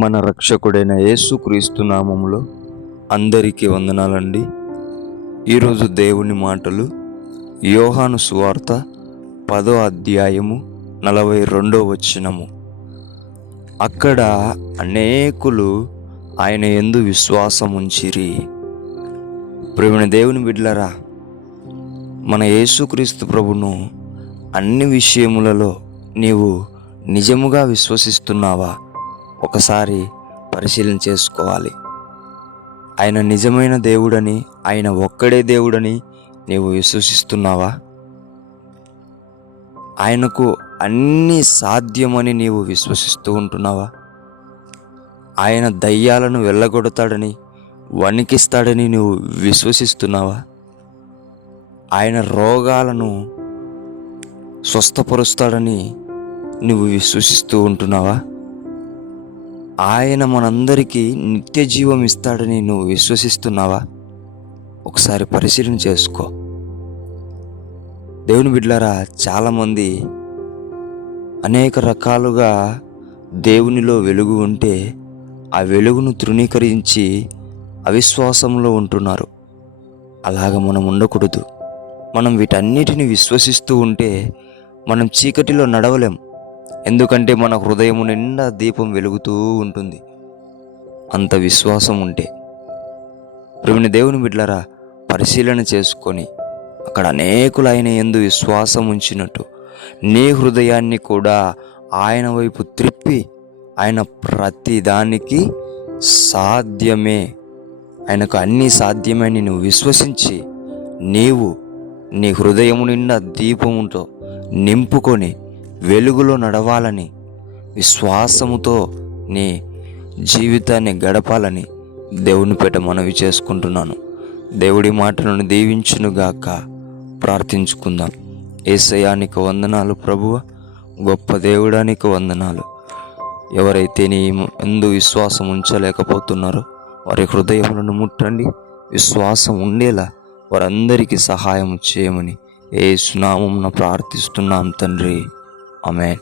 మన రక్షకుడైన యేసుక్రీస్తు నామములో అందరికీ వందనాలండి. ఈరోజు దేవుని మాటలు యోహాను సువార్త 10వ అధ్యాయము 42వ వచనము. అక్కడ అనేకులు ఆయన యందు విశ్వాసముంచిరి. ప్రియమైన దేవుని బిడ్డలారా, మన యేసుక్రీస్తు ప్రభును అన్ని విషయములలో నీవు నిజముగా విశ్వసిస్తున్నావా? ఒకసారి పరిశీలన చేసుకోవాలి. ఆయన నిజమైన దేవుడని, ఆయన ఒక్కడే దేవుడని నీవు విశ్వసిస్తున్నావా? ఆయనకు అన్నీ సాధ్యమని నీవు విశ్వసిస్తూ ఉంటున్నావా? ఆయన దయ్యాలను వెళ్ళగొడతాడని, వణికిస్తాడని నువ్వు విశ్వసిస్తున్నావా? ఆయన రోగాలను స్వస్థపరుస్తాడని నువ్వు విశ్వసిస్తూ ఉంటున్నావా? ఆయన మనందరికీ నిత్య జీవం ఇస్తాడని నువ్వు విశ్వసిస్తున్నావా? ఒకసారి పరిశీలన చేసుకో. దేవుని బిడ్డలారా, చాలామంది అనేక రకాలుగా దేవునిలో వెలుగు ఉంటే ఆ వెలుగును తృణీకరించి అవిశ్వాసంలో ఉంటున్నారు. అలాగ మనం ఉండకూడదు. మనం వీటన్నిటిని విశ్వసిస్తూ ఉంటే మనం చీకటిలో నడవలేం. ఎందుకంటే మన హృదయం నిండా దీపం వెలుగుతూ ఉంటుంది, అంత విశ్వాసం ఉంటే. ప్రియమైన దేవుని బిడ్డలారా, పరిశీలన చేసుకొని అక్కడ అనేకులు ఆయన యందు విశ్వాసం ఉంచినట్టు నీ హృదయాన్ని కూడా ఆయన వైపు త్రిప్పి, ఆయన ప్రతి దానికి సాధ్యమే, ఆయనకు అన్నీ సాధ్యమని నువ్వు విశ్వసించి నీవు నీ హృదయము నిండా దీపముతో నింపుకొని వెలుగులో నడవాలని, విశ్వాసముతో నీ జీవితాన్ని గడపాలని దేవుని పేట మనవి చేసుకుంటున్నాను. దేవుడి మాటలను దీవించునుగాక. ప్రార్థించుకుందాం. యేసయ్యానికి వందనాలు ప్రభువా, గొప్ప దేవుడానికి వందనాలు. ఎవరైతే నీ యందు విశ్వాసం ఉంచలేకపోతున్నారో వారి హృదయములను ముట్టండి. విశ్వాసం ఉండేలా వారందరికీ సహాయం చేయమని యేసు నామమున ప్రార్థిస్తున్నాం తండ్రి. ఆమేన్.